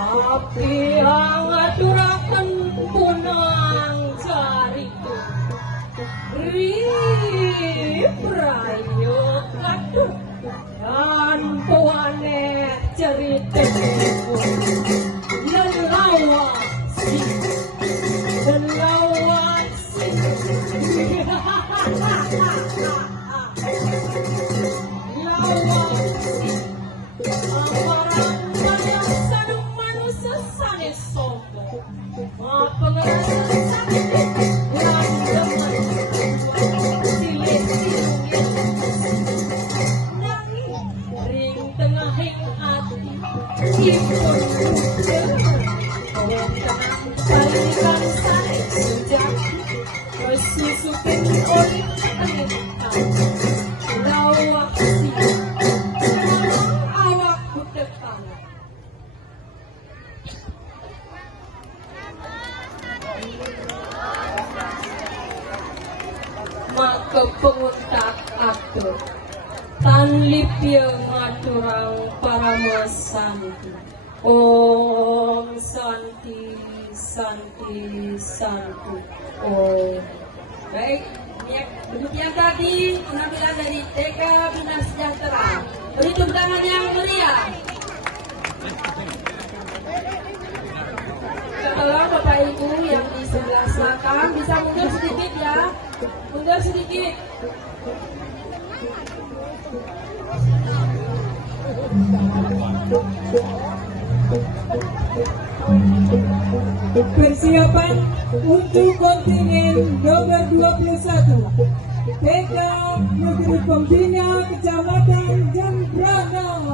Api hangat aturaken punang cariku Prayo kaduh dan puane cerita lelawasi lawasi aparang sanung manusia sanes sombong pengertian sakit balikan saya sejak kesusupin oleh pengintai lawak si piye maturang paramo santi. Om Santi, Santi, Santi. Om. Baik, demikian tadi penampilan dari TK Bina Sejahtera. Beri tepuk tangan yang meriah. Tolong Bapak Ibu yang di sebelah selatan bisa mundur sedikit ya, mundur sedikit. Persiapan untuk kontingen nomor 21 TK Negeri Pembina Kecamatan Jembrana.